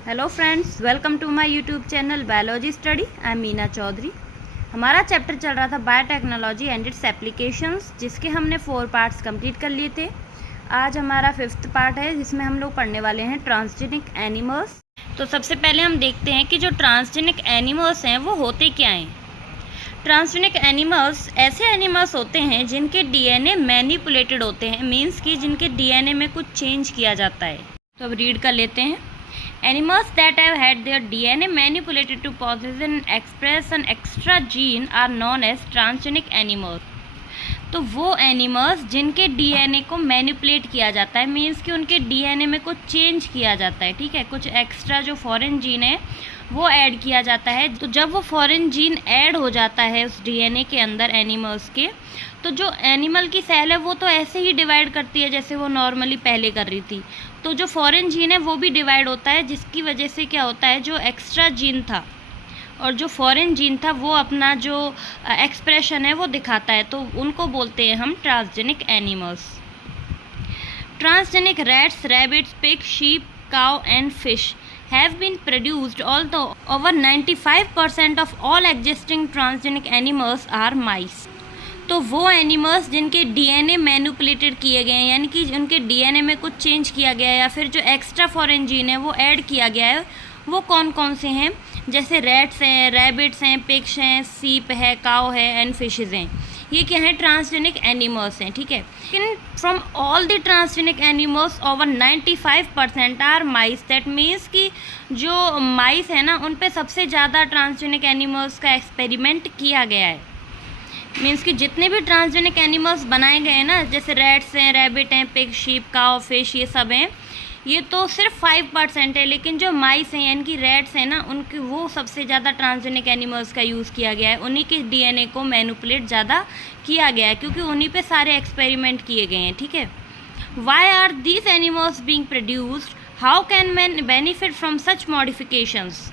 Hello friends, welcome to my YouTube channel biology study. I am Meena Chaudhary. हमारा chapter चल रहा था बायोटेक्नोलॉजी एंड इट्स एप्लीकेशंस, जिसके हमने 4 पार्ट्स कंप्लीट कर लिए थे। आज हमारा 5th पार्ट है, जिसमें हम लोग पढ़ने वाले हैं ट्रांसजेनिक एनिमल्स। तो सबसे पहले हम देखते हैं कि जो ट्रांसजेनिक एनिमल्स हैं वो होते क्या हैं। ट्रांसजेनिक एनिमल्स ऐसे एनिमल्स होते हैं जिनके डीएनए मैनिपुलेटेड होते हैं, मीन्स कि जिनके डीएनए में कुछ चेंज किया जाता है। तो अब रीड कर लेते हैं। Animals that have had their DNA manipulated to possess and express an extra gene are known as transgenic animals. तो वो एनिमल्स जिनके डीएनए को मैनिपुलेट किया जाता है, मीन्स कि उनके डीएनए में कुछ चेंज किया जाता है, ठीक है, कुछ एक्स्ट्रा जो फॉरेन जीन है वो ऐड किया जाता है। तो जब वो फॉरेन जीन ऐड हो जाता है उस डीएनए के अंदर एनिमल्स के, तो जो एनिमल की सेल है वो तो ऐसे ही डिवाइड करती है जैसे वो नॉर्मली पहले कर रही थी। तो जो फॉरेन जीन है वो भी डिवाइड होता है, जिसकी वजह से क्या होता है, जो एक्स्ट्रा जीन था और जो फॉरेन जीन था वो अपना जो एक्सप्रेशन है वो दिखाता है। तो उनको बोलते हैं हम transgenic animals. Transgenic rats, rabbits, pig, sheep, cow and fish have been produced, although over 95% of all existing transgenic animals are mice. तो वो एनिमल्स जिनके डीएनए मैनिपुलेटेड किए गए हैं, यानी कि उनके डीएनए में कुछ चेंज किया गया है या फिर जो एक्स्ट्रा फॉरेन जीन है वो ऐड किया गया है, वो कौन कौन से हैं, जैसे रैट्स हैं, रैबिट्स हैं, पिग्स हैं, सीप है, काउ है एंड फिशेज हैं। ये क्या है, ट्रांसजेनिक एनिमल्स हैं, ठीक है। लेकिन from all the transgenic animals over 95% are mice. That means कि जो माइस है ना, उन पे सबसे ज़्यादा ट्रांसजेनिक एनिमल्स का एक्सपेरिमेंट किया गया है। मीन्स कि जितने भी ट्रांसजेनिक एनिमल्स बनाए गए हैं ना, जैसे रैट्स हैं, रैबिट हैं, पिग, शीप, काउ, फिश, ये सब हैं, ये तो सिर्फ 5% है। लेकिन जो माइस हैं यानी कि रैट्स हैं ना, उनके वो सबसे ज़्यादा ट्रांसजेनिक एनिमल्स का यूज़ किया गया है। उन्हीं के डीएनए को मैनिपुलेट ज़्यादा किया गया है, क्योंकि उन्हीं पे सारे एक्सपेरिमेंट किए गए हैं, ठीक है। Why are these animals being produced, how can man benefit from such modifications.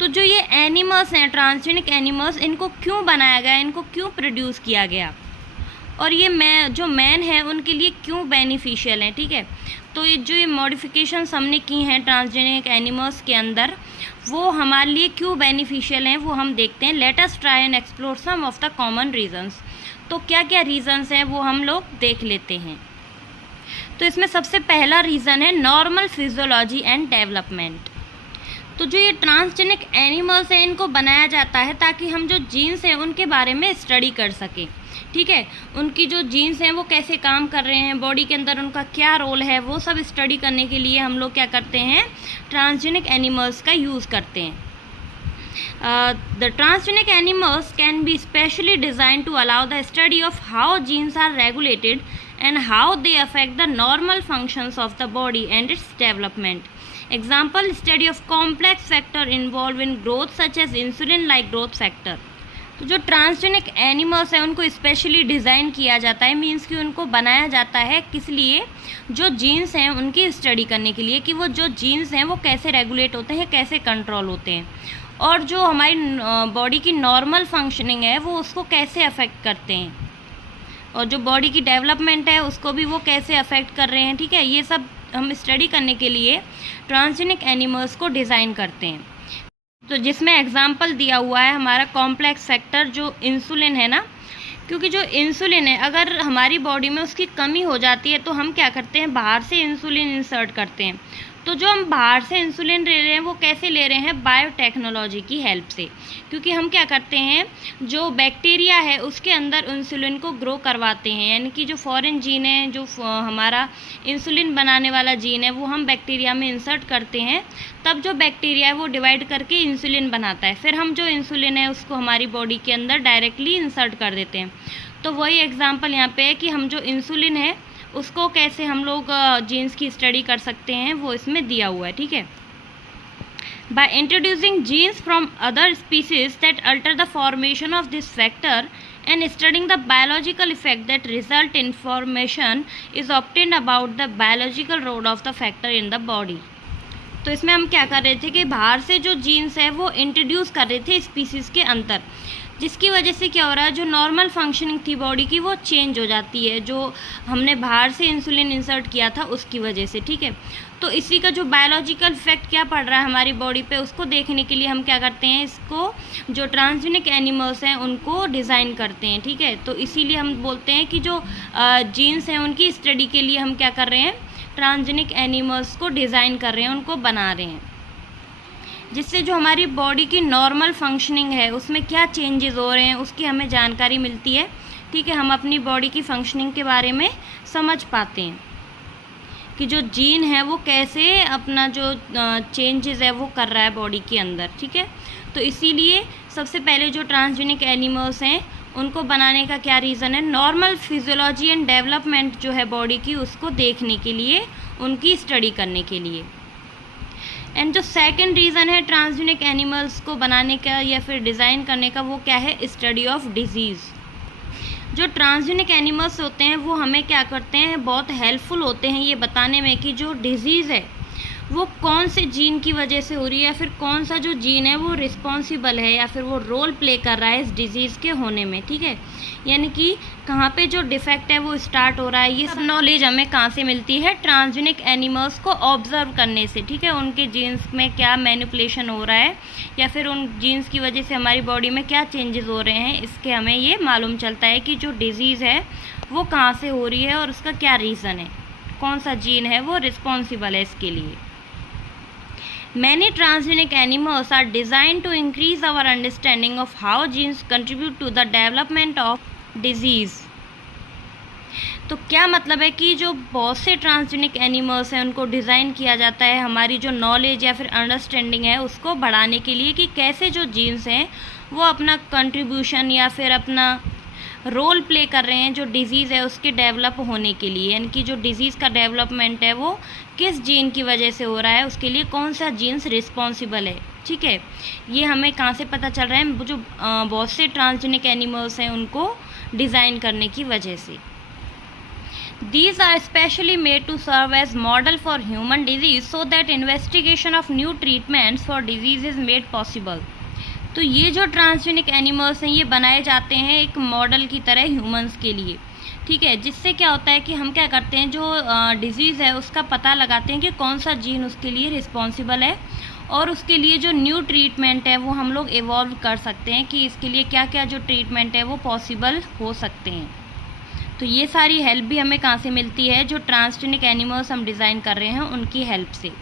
तो जो ये एनिमल्स हैं, ट्रांसजेनिक एनिमल्स, इनको क्यों बनाया गया, इनको क्यों प्रोड्यूस किया गया, और ये जो मैन है उनके लिए क्यों बेनिफिशियल हैं, ठीक है। तो ये जो मॉडिफिकेशंस हमने की हैं ट्रांसजेनिक एनिमल्स के अंदर, वो हमारे लिए क्यों बेनिफिशियल हैं वो हम देखते हैं। Let us try and explore some of the common reasons. तो क्या क्या रीजंस हैं वो हम लोग देख लेते हैं। तो इसमें सबसे पहला रीज़न है नॉर्मल फिजियोलॉजी एंड डेवलपमेंट। तो जो ये ट्रांसजेनिक एनिमल्स हैं इनको बनाया जाता है ताकि हम जो जीन्स हैं उनके बारे में स्टडी कर सकें, ठीक है। उनकी जो जीन्स हैं वो कैसे काम कर रहे हैं, बॉडी के अंदर उनका क्या रोल है, वो सब स्टडी करने के लिए हम लोग क्या करते हैं, ट्रांसजेनिक एनिमल्स का यूज़ करते हैं। The transgenic animals can be specially designed to allow the study of how genes are regulated and how they affect the normal functions of the body and its development. Example, study of complex factor involved in growth such as insulin like growth factor. तो जो transgenic animals हैं उनको specially design किया जाता है, means कि उनको बनाया जाता है किस लिए, जो जीन्स हैं उनकी स्टडी करने के लिए, कि वो जो जीन्स हैं वो कैसे रेगुलेट होते हैं, कैसे कंट्रोल होते हैं, और जो हमारी बॉडी की नॉर्मल फंक्शनिंग है वो उसको कैसे अफेक्ट करते हैं, और जो बॉडी की डेवलपमेंट है उसको भी वो कैसे अफेक्ट कर रहे हैं, ठीक है। ये सब हम स्टडी करने के लिए ट्रांसजेनिक एनिमल्स को डिज़ाइन करते हैं। तो जिसमें एग्जांपल दिया हुआ है हमारा कॉम्प्लेक्स फैक्टर, जो इंसुलिन है ना, क्योंकि जो इंसुलिन है अगर हमारी बॉडी में उसकी कमी हो जाती है तो हम क्या करते हैं, बाहर से इंसुलिन इंसर्ट करते हैं। तो जो हम बाहर से इंसुलिन ले रहे हैं वो कैसे ले रहे हैं, बायोटेक्नोलॉजी की हेल्प से। क्योंकि हम क्या करते हैं, जो बैक्टीरिया है उसके अंदर इंसुलिन को ग्रो करवाते हैं, यानी कि जो फॉरेन जीन है, जो हमारा इंसुलिन बनाने वाला जीन है, वो हम बैक्टीरिया में इंसर्ट करते हैं। तब जो बैक्टीरिया है वो डिवाइड करके इंसुलिन बनाता है, फिर हम जो इंसुलिन है उसको हमारी बॉडी के अंदर डायरेक्टली इंसर्ट कर देते हैं। तो वही एग्जाम्पल यहाँ पे है कि हम जो इंसुलिन है उसको कैसे हम लोग जीन्स की स्टडी कर सकते हैं, वो इसमें दिया हुआ है, ठीक है। By introducing genes from other species that alter the formation of this factor and studying the biological effect that result information is obtained about the biological role of the factor in the body. तो इसमें हम क्या कर रहे थे कि बाहर से जो जीन्स है वो इंट्रोड्यूस कर रहे थे स्पीसीज़ के अंदर, जिसकी वजह से क्या हो रहा है, जो नॉर्मल फंक्शनिंग थी बॉडी की वो चेंज हो जाती है, जो हमने बाहर से इंसुलिन इंसर्ट किया था उसकी वजह से, ठीक है। तो इसी का जो बायोलॉजिकल इफेक्ट क्या पड़ रहा है हमारी बॉडी पे, उसको देखने के लिए हम क्या करते हैं, इसको जो ट्रांसजेनिक एनिमल्स हैं उनको डिज़ाइन करते हैं, ठीक है। तो इसीलिए हम बोलते हैं कि जो जीन्स हैं उनकी स्टडी के लिए हम क्या कर रहे हैं, ट्रांसजेनिक एनिमल्स को डिज़ाइन कर रहे हैं, उनको बना रहे हैं, जिससे जो हमारी बॉडी की नॉर्मल फंक्शनिंग है उसमें क्या चेंजेस हो रहे हैं उसकी हमें जानकारी मिलती है, ठीक है। हम अपनी बॉडी की फंक्शनिंग के बारे में समझ पाते हैं कि जो जीन है वो कैसे अपना जो चेंजेस है वो कर रहा है बॉडी के अंदर, ठीक है। तो इसीलिए सबसे पहले जो ट्रांसजेनिक एनिमल्स हैं उनको बनाने का क्या रीज़न है, नॉर्मल फिजियोलॉजी एंड डेवलपमेंट जो है बॉडी की उसको देखने के लिए, उनकी स्टडी करने के लिए। एंड जो सेकंड रीज़न है ट्रांसजेनिक एनिमल्स को बनाने का या फिर डिज़ाइन करने का, वो क्या है, स्टडी ऑफ डिजीज़। जो ट्रांसजेनिक एनिमल्स होते हैं वो हमें क्या करते हैं, बहुत हेल्पफुल होते हैं ये बताने में कि जो डिज़ीज़ है वो कौन से जीन की वजह से हो रही है, या फिर कौन सा जो जीन है वो रिस्पॉन्सिबल है या फिर वो रोल प्ले कर रहा है इस डिज़ीज़ के होने में, ठीक है। यानी कि कहाँ पे जो डिफेक्ट है वो स्टार्ट हो रहा है, ये सब नॉलेज हमें कहाँ से मिलती है, ट्रांसजेनिक एनिमल्स को ऑब्जर्व करने से, ठीक है। उनके जीन्स में क्या मैनिपुलेशन हो रहा है या फिर उन जीन्स की वजह से हमारी बॉडी में क्या चेंजेस हो रहे हैं, इसके हमें ये मालूम चलता है कि जो डिज़ीज़ है वो कहाँ से हो रही है और उसका क्या रीज़न है, कौन सा जीन है वो रिस्पॉन्सिबल है इसके लिए। Many transgenic animals are designed to increase our understanding of how genes contribute to the development of disease. तो क्या मतलब है कि जो बहुत से ट्रांसजेनिक एनिमल्स हैं उनको डिज़ाइन किया जाता है हमारी जो नॉलेज या फिर अंडरस्टैंडिंग है उसको बढ़ाने के लिए, कि कैसे जो जीन्स हैं वो अपना कंट्रीब्यूशन या फिर अपना रोल प्ले कर रहे हैं जो डिज़ीज़ है उसके डेवलप होने के लिए, यानी कि जो डिज़ीज़ का डेवलपमेंट है वो किस जीन की वजह से हो रहा है, उसके लिए कौन सा जीन्स रिस्पॉन्सिबल है, ठीक है। ये हमें कहाँ से पता चल रहा है, जो बहुत से ट्रांसजेनिक एनिमल्स हैं उनको डिज़ाइन करने की वजह से। These are specially made to serve as model for human disease so that investigation of new treatments for disease is made possible. तो ये जो ट्रांसजेनिक एनिमल्स हैं ये बनाए जाते हैं एक मॉडल की तरह ह्यूमंस के लिए, ठीक है। जिससे क्या होता है कि हम क्या करते हैं, जो डिज़ीज़ है उसका पता लगाते हैं कि कौन सा जीन उसके लिए रिस्पॉन्सिबल है और उसके लिए जो न्यू ट्रीटमेंट है वो हम लोग इवॉल्व कर सकते हैं कि इसके लिए क्या क्या जो ट्रीटमेंट है वो पॉसिबल हो सकते हैं। तो ये सारी हेल्प भी हमें कहाँ से मिलती है, जो ट्रांसजेनिक एनिमल्स हम डिज़ाइन कर रहे हैं उनकी हेल्प से।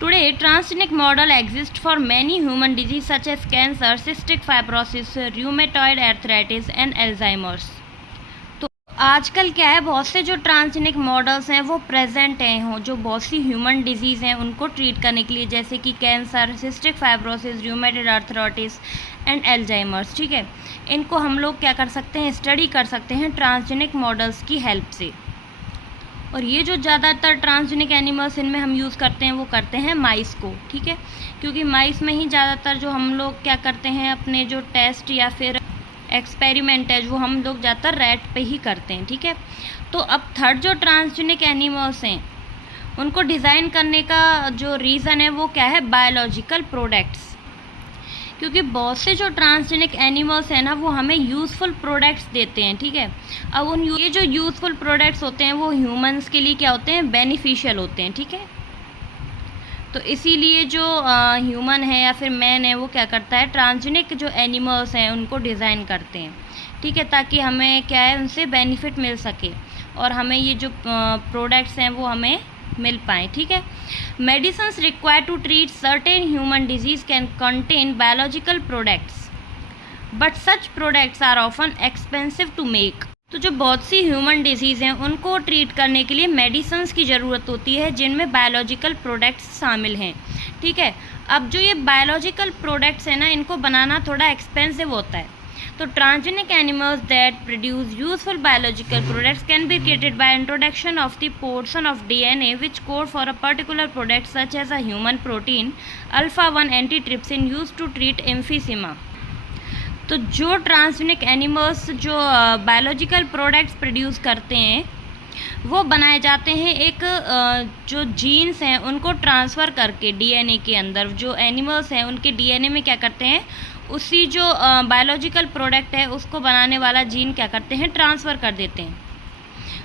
Today, transgenic model exist for many human disease such as cancer, cystic fibrosis, rheumatoid arthritis and Alzheimer's. तो आजकल क्या है, बहुत से जो ट्रांसजेनिक मॉडल्स हैं वो प्रेजेंट हैं, जो बहुत सी ह्यूमन डिजीज़ हैं उनको ट्रीट करने के लिए, जैसे कि cancer, cystic fibrosis, rheumatoid arthritis and Alzheimer's, ठीक है। इनको हम लोग क्या कर सकते हैं, स्टडी कर सकते हैं ट्रांसजेनिक मॉडल्स की हेल्प से। और ये जो ज़्यादातर ट्रांसजेनिक एनिमल्स इनमें हम यूज़ करते हैं वो करते हैं माइस को, ठीक है। क्योंकि माइस में ही ज़्यादातर जो हम लोग क्या करते हैं, अपने जो टेस्ट या फिर एक्सपेरिमेंट है वो हम लोग ज़्यादातर रैट पे ही करते हैं, ठीक है। तो अब थर्ड जो ट्रांसजेनिक एनिमल्स हैं उनको डिज़ाइन करने का जो रीज़न है वो क्या है, बायोलॉजिकल प्रोडक्ट्स। क्योंकि बहुत से जो ट्रांसजेनिक एनिमल्स हैं ना वो हमें यूज़फुल प्रोडक्ट्स देते हैं, ठीक है। अब ये जो यूज़फुल प्रोडक्ट्स होते हैं वो ह्यूमंस के लिए क्या होते हैं, बेनिफिशियल होते हैं, ठीक है। तो इसीलिए जो ह्यूमन है या फिर मैन है वो क्या करता है, ट्रांसजेनिक जो एनिमल्स हैं उनको डिज़ाइन करते हैं, ठीक है, ताकि हमें क्या है उनसे बेनिफिट मिल सके और हमें ये जो प्रोडक्ट्स हैं वो हमें मिल पाए, ठीक है। Medicines required to treat certain human disease can contain biological products but such products are often expensive to make. तो जो बहुत सी ह्यूमन डिजीज़ हैं उनको ट्रीट करने के लिए मेडिसिन्स की ज़रूरत होती है जिनमें बायोलॉजिकल प्रोडक्ट्स शामिल हैं, ठीक है। अब जो ये बायोलॉजिकल प्रोडक्ट्स हैं ना इनको बनाना थोड़ा एक्सपेंसिव होता है। तो transgenic animals that produce useful biological products can be created by introduction of the portion of DNA which code for a particular product such as a human protein alpha-1 antitrypsin used to treat emphysema. तो जो transgenic animals जो biological products produce करते हैं वो बनाए जाते हैं एक जो जीन्स हैं उनको ट्रांसफ़र करके डीएनए के अंदर। जो एनिमल्स हैं उनके डीएनए में क्या करते हैं, उसी जो बायोलॉजिकल प्रोडक्ट है उसको बनाने वाला जीन क्या करते हैं, ट्रांसफ़र कर देते हैं,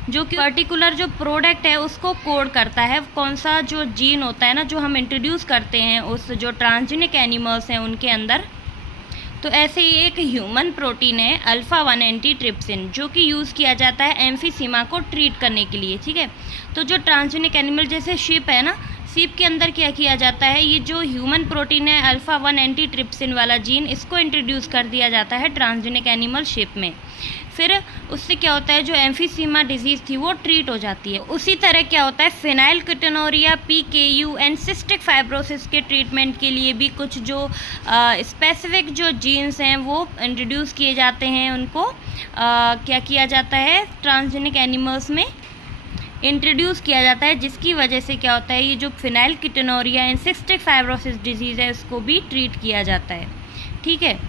जो कि पर्टिकुलर जो प्रोडक्ट है उसको कोड करता है। कौन सा जो जीन होता है ना, जो हम इंट्रोड्यूस करते हैं उस जो ट्रांसजेनिक एनिमल्स हैं उनके अंदर। तो ऐसे ही एक ह्यूमन प्रोटीन है अल्फ़ा 1 एंटीट्रिप्सिन, जो कि यूज़ किया जाता है एम्फीसीमा को ट्रीट करने के लिए। ठीक है, तो जो ट्रांसजेनिक एनिमल जैसे शीप है ना, शीप के अंदर क्या किया जाता है, ये जो ह्यूमन प्रोटीन है अल्फ़ा 1 एंटीट्रिप्सिन वाला जीन, इसको इंट्रोड्यूस कर दिया जाता है ट्रांसजेनिक एनिमल शीप में। फिर उससे क्या होता है, जो एम्फीसीमा डिजीज़ थी वो ट्रीट हो जाती है। उसी तरह क्या होता है, फेनाइलकेटोनुरिया, PKU एंड सिस्टिक फाइब्रोसिस के ट्रीटमेंट के लिए भी कुछ जो स्पेसिफिक जो जीन्स हैं वो इंट्रोड्यूस किए जाते हैं। उनको क्या किया जाता है, ट्रांसजेनिक एनिमल्स में इंट्रोड्यूस किया जाता है, जिसकी वजह से क्या होता है, ये जो फेनाइलकेटोनुरिया एंड सिस्टिक फाइब्रोसिस डिजीज़ है उसको भी ट्रीट किया जाता है। ठीक है,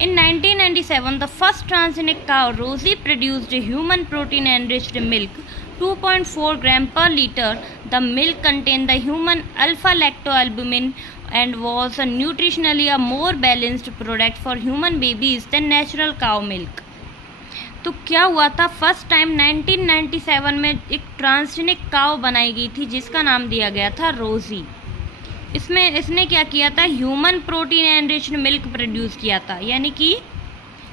in 1997 the first transgenic cow Rosie produced human protein enriched milk 2.4 gram per liter. The milk contained the human alpha lactoalbumin and was nutritionally a more balanced product for human babies than natural cow milk. तो क्या हुआ था, first time 1997 में एक transgenic काव बनाई गई थी जिसका नाम दिया गया था रोजी। इसने क्या किया था, human protein enriched milk produce किया था, यानी कि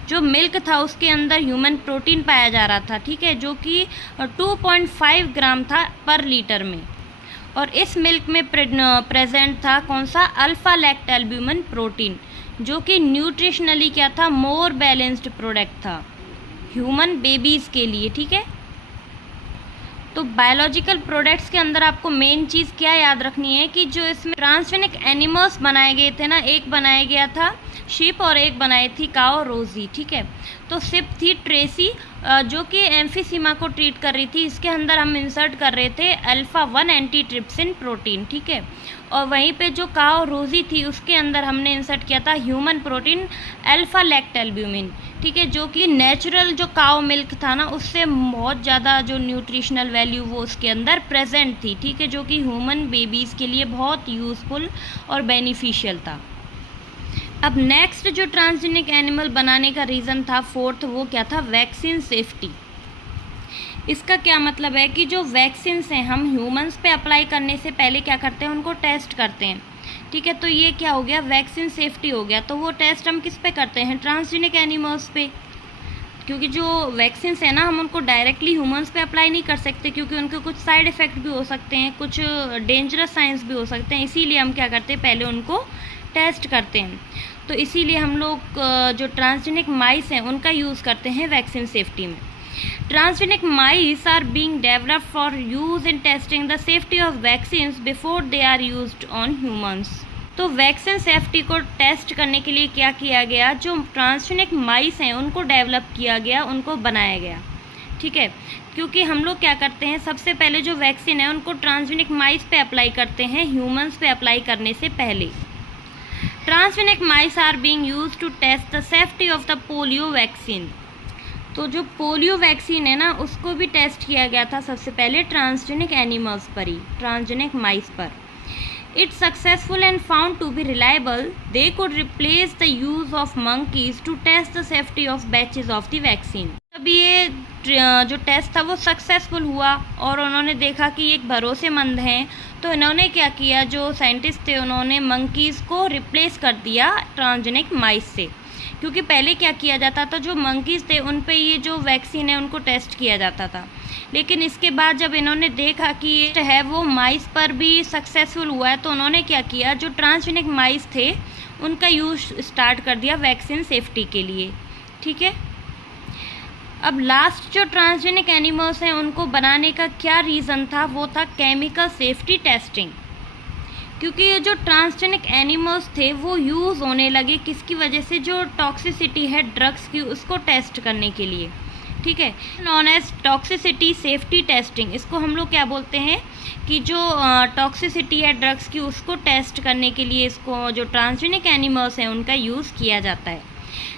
जो मिल्क था उसके अंदर ह्यूमन प्रोटीन पाया जा रहा था। ठीक है, जो कि 2.5 ग्राम था पर लीटर में, और इस मिल्क में प्रेजेंट था कौन सा, अल्फ़ा लैक्टोअल्बुमिन प्रोटीन, जो कि न्यूट्रिशनली क्या था, मोर बैलेंस्ड प्रोडक्ट था ह्यूमन बेबीज़ के लिए। ठीक है, तो बायोलॉजिकल प्रोडक्ट्स के अंदर आपको मेन चीज़ क्या याद रखनी है कि जो इसमें ट्रांसजेनिक एनिमल्स बनाए गए थे ना, एक बनाया गया था शीप और एक बनाई थी काओ रोजी। ठीक है, तो शीप थी ट्रेसी, जो कि एम्फीसीमा को ट्रीट कर रही थी। इसके अंदर हम इंसर्ट कर रहे थे अल्फ़ा 1 एंटीट्रिप्सिन प्रोटीन। ठीक है, और वहीं पे जो काओ रोजी थी उसके अंदर हमने इंसर्ट किया था ह्यूमन प्रोटीन अल्फ़ा लैक्टोअल्बुमिन। ठीक है, जो कि नेचुरल जो काओ मिल्क था ना उससे बहुत ज़्यादा जो न्यूट्रिशनल वैल्यू वो उसके अंदर प्रेजेंट थी। ठीक है, जो कि ह्यूमन बेबीज़ के लिए बहुत यूज़फुल और बेनिफिशियल था। अब नेक्स्ट जो ट्रांसजेनिक एनिमल बनाने का रीज़न था फोर्थ, वो क्या था, वैक्सीन सेफ्टी। इसका क्या मतलब है कि जो वैक्सीन्स हैं हम ह्यूमंस पे अप्लाई करने से पहले क्या करते हैं, उनको टेस्ट करते हैं। ठीक है, तो ये क्या हो गया, वैक्सीन सेफ्टी हो गया। तो वो टेस्ट हम किस पे करते हैं, ट्रांसजेनिक एनिमल्स पे, क्योंकि जो वैक्सीन्स है ना हम उनको डायरेक्टली ह्यूमंस पे अप्लाई नहीं कर सकते, क्योंकि उनके कुछ साइड इफ़ेक्ट भी हो सकते हैं, कुछ डेंजरस साइंस भी हो सकते हैं। इसीलिए हम क्या करते हैं, पहले उनको टेस्ट करते हैं। तो इसीलिए हम लोग जो ट्रांसजेनिक माइस हैं उनका यूज़ करते हैं वैक्सीन सेफ्टी में। Transgenic mice are being developed for use in testing the safety of vaccines before they are used on humans. तो वैक्सीन सेफ्टी को टेस्ट करने के लिए क्या किया गया, जो ट्रांसजेनिक माइस हैं उनको डेवलप किया गया, उनको बनाया गया। ठीक है, क्योंकि हम लोग क्या करते हैं, सबसे पहले जो वैक्सीन है उनको ट्रांसजेनिक माइस पे अप्लाई करते हैं ह्यूमंस पे अप्लाई करने से पहले। Transgenic mice are being used to test the safety of the polio vaccine. तो जो पोलियो वैक्सीन है ना उसको भी टेस्ट किया गया था सबसे पहले ट्रांसजेनिक एनिमल्स पर ही, ट्रांसजेनिक माइस पर। It's successful and found to be reliable, they could replace the use of monkeys to test the safety of batches of the vaccine. तब ये जो टेस्ट था वो सक्सेसफुल हुआ और उन्होंने देखा कि एक भरोसेमंद हैं, तो इन्होंने क्या किया, जो साइंटिस्ट थे उन्होंने मंकीज़ को रिप्लेस कर दिया ट्रांसजेनिक माइस से। क्योंकि पहले क्या किया जाता था, जो मंकीज़ थे उन पे ये जो वैक्सीन है उनको टेस्ट किया जाता था, लेकिन इसके बाद जब इन्होंने देखा कि ये है वो माइस पर भी सक्सेसफुल हुआ है, तो उन्होंने क्या किया, जो ट्रांसजेनिक माइस थे उनका यूज़ स्टार्ट कर दिया वैक्सीन सेफ्टी के लिए। ठीक है, अब लास्ट जो ट्रांसजेनिक एनिमल्स हैं उनको बनाने का क्या रीज़न था, वो था केमिकल सेफ्टी टेस्टिंग। क्योंकि ये जो ट्रांसजेनिक एनिमल्स थे वो यूज़ होने लगे किसकी वजह से, जो टॉक्सिसिटी है ड्रग्स की उसको टेस्ट करने के लिए। ठीक है, non age toxicity safety testing, इसको हम लोग क्या बोलते हैं कि जो टॉक्सिसिटी है ड्रग्स की उसको टेस्ट करने के लिए इसको जो ट्रांसजेनिक एनिमल्स हैं उनका यूज़ किया जाता है।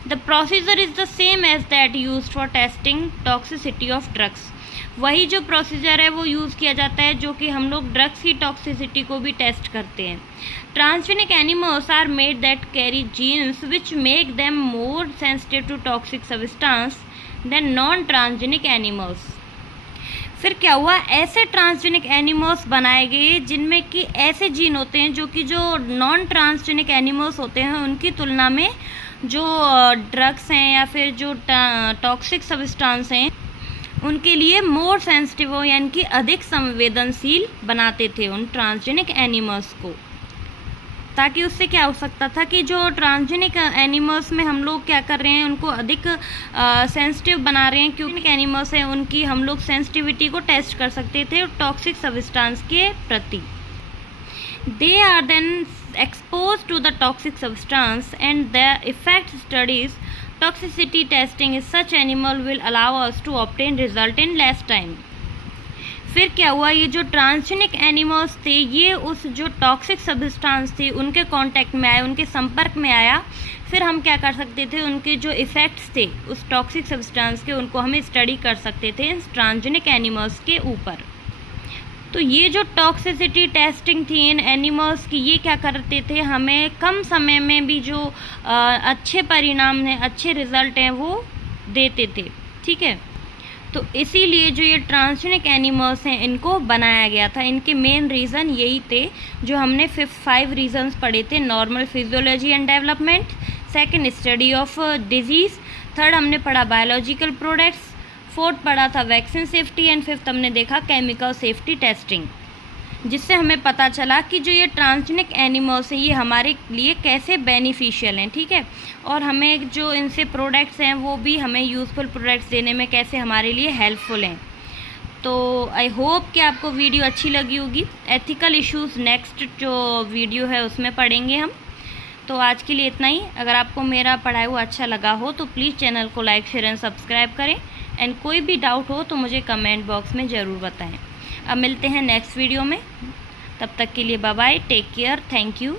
The procedure is the same as that use for testing toxicity of drugs. वही जो प्रोसीजर है वो यूज़ किया जाता है जो कि हम लोग ड्रग्स की टॉक्सिसिटी को भी टेस्ट करते हैं। Transgenic animals are made that carry genes which make them more sensitive to toxic substance than non transgenic animals. फिर क्या हुआ, ऐसे ट्रांसजेनिक एनिमल्स बनाए गए जिनमें कि ऐसे जीन होते हैं जो कि जो नॉन ट्रांसजेनिक एनिमल्स होते हैं उनकी तुलना में जो ड्रग्स हैं या फिर जो टॉक्सिक सब्सटेंस हैं उनके लिए मोर सेंसिटिव हो, यानी कि अधिक संवेदनशील बनाते थे उन ट्रांसजेनिक एनिमल्स को। ताकि उससे क्या हो सकता था कि जो ट्रांसजेनिक एनिमल्स में हम लोग क्या कर रहे हैं, उनको अधिक सेंसिटिव बना रहे हैं, क्योंकि एनिमल्स हैं उनकी हम लोग सेंसिटिविटी को टेस्ट कर सकते थे टॉक्सिक सब्सटेंस के प्रति। They are then exposed to the toxic substance and the effect studies toxicity testing is such animal will allow us to obtain result in less time। फिर क्या हुआ, ये जो ट्रांसजेनिक एनिमल्स थे ये उस जो टॉक्सिक सब्सटेंस थी उनके कांटेक्ट में आए, उनके संपर्क में आया। फिर हम क्या कर सकते थे, उनके जो इफ़ेक्ट्स थे उस टॉक्सिक सब्सटेंस के उनको हमें स्टडी कर सकते थे इन ट्रांसजेनिक एनिमल्स के ऊपर। तो ये जो टॉक्सिसिटी टेस्टिंग थी इन एनिमल्स की, ये क्या करते थे, हमें कम समय में भी जो अच्छे परिणाम हैं, अच्छे रिजल्ट हैं वो देते थे। ठीक है, तो इसीलिए जो ये ट्रांसजेनिक एनिमल्स हैं इनको बनाया गया था। इनके मेन रीज़न यही थे जो हमने 5 रीजंस पढ़े थे। Normal physiology and development, second study of disease, third हमने पढ़ा बायोलॉजिकल प्रोडक्ट्स, फोर्थ पढ़ा था वैक्सीन सेफ्टी एंड फिफ्थ हमने देखा केमिकल सेफ्टी टेस्टिंग, जिससे हमें पता चला कि जो ये ट्रांसजेनिक एनिमल्स हैं ये हमारे लिए कैसे बेनिफिशियल हैं। ठीक है, और हमें जो इनसे प्रोडक्ट्स हैं वो भी हमें यूज़फुल प्रोडक्ट्स देने में कैसे हमारे लिए हेल्पफुल हैं। तो आई होप कि आपको वीडियो अच्छी लगी होगी। एथिकल इश्यूज़ नेक्स्ट जो वीडियो है उसमें पढ़ेंगे हम। तो आज के लिए इतना ही। अगर आपको मेरा पढ़ाया हुआ अच्छा लगा हो तो प्लीज़ चैनल को लाइक शेयर एंड सब्सक्राइब करें, एंड कोई भी डाउट हो तो मुझे कमेंट बॉक्स में ज़रूर बताएं। अब मिलते हैं नेक्स्ट वीडियो में, तब तक के लिए bye bye, take care, thank you.